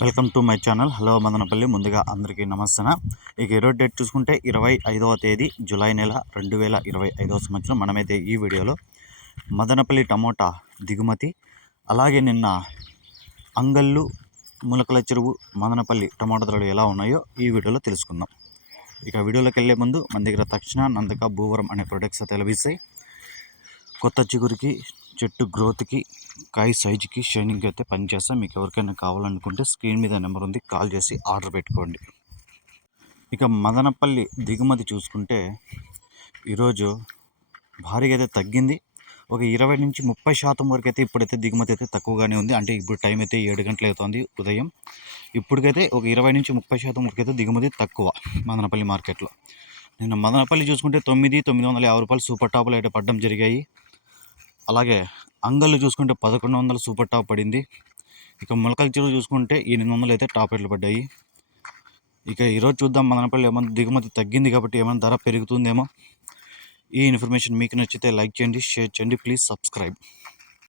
Welcome to my channel. Hello Madanapalli. ముందుగా అందరికీ నమస్తే ఇక ఈరోజు డేట్ చూసుకుంటే ఇరవై ఐదవ తేదీ జూలై నెల రెండు వేల ఇరవై ఐదవ సంవత్సరం. మనమైతే ఈ వీడియోలో మదనపల్లి టమోటా దిగుమతి అలాగే నిన్న అంగళ్ళు ములకల చెరువు మదనపల్లి టమోటా ధరలు ఎలా ఉన్నాయో ఈ వీడియోలో తెలుసుకుందాం. ఇక వీడియోలోకి వెళ్ళే ముందు మన దగ్గర తక్షణ నందక భూవరం అనే ప్రొడక్ట్స్ అయితే లభిస్తాయి. కొత్త చిగురికి చెట్టు గ్రోత్కి కాయ సైజుకి షైనింగ్ అయితే పనిచేస్తాం మీకు ఎవరికైనా కావాలనుకుంటే స్క్రీన్ మీద నెంబర్ ఉంది కాల్ చేసి ఆర్డర్ పెట్టుకోండి. ఇక మదనపల్లి దిగుమతి చూసుకుంటే ఈరోజు భారీగా అయితే తగ్గింది. ఒక ఇరవై నుంచి ముప్పై శాతం వరకు అయితే ఇప్పుడైతే దిగుమతి అయితే తక్కువగానే ఉంది. అంటే ఇప్పుడు టైం అయితే ఏడు గంటలు అవుతుంది ఉదయం. ఇప్పటికైతే ఒక ఇరవై నుంచి ముప్పై శాతం వరకు అయితే దిగుమతి తక్కువ మదనపల్లి మార్కెట్లో. నిన్న మదనపల్లి చూసుకుంటే తొమ్మిది తొమ్మిది వందల యాభై రూపాయలు సూపర్ టాపులు అయితే పడడం జరిగాయి. అలాగే అంగళ్ళు చూసుకుంటే పదకొండు వందలు సూపర్ టాప్ పడింది. ఇక మొలకల చెరువు చూసుకుంటే ఎనిమిది వందలు అయితే టాప్ రేట్లు పడ్డాయి. ఇక ఈరోజు చూద్దాం మదనపల్లి ఏమైనా దిగుమతి తగ్గింది కాబట్టి ఏమైనా ధర పెరుగుతుందేమో. ఈ ఇన్ఫర్మేషన్ మీకు నచ్చితే లైక్ చేయండి షేర్ చేయండి ప్లీజ్ సబ్స్క్రైబ్.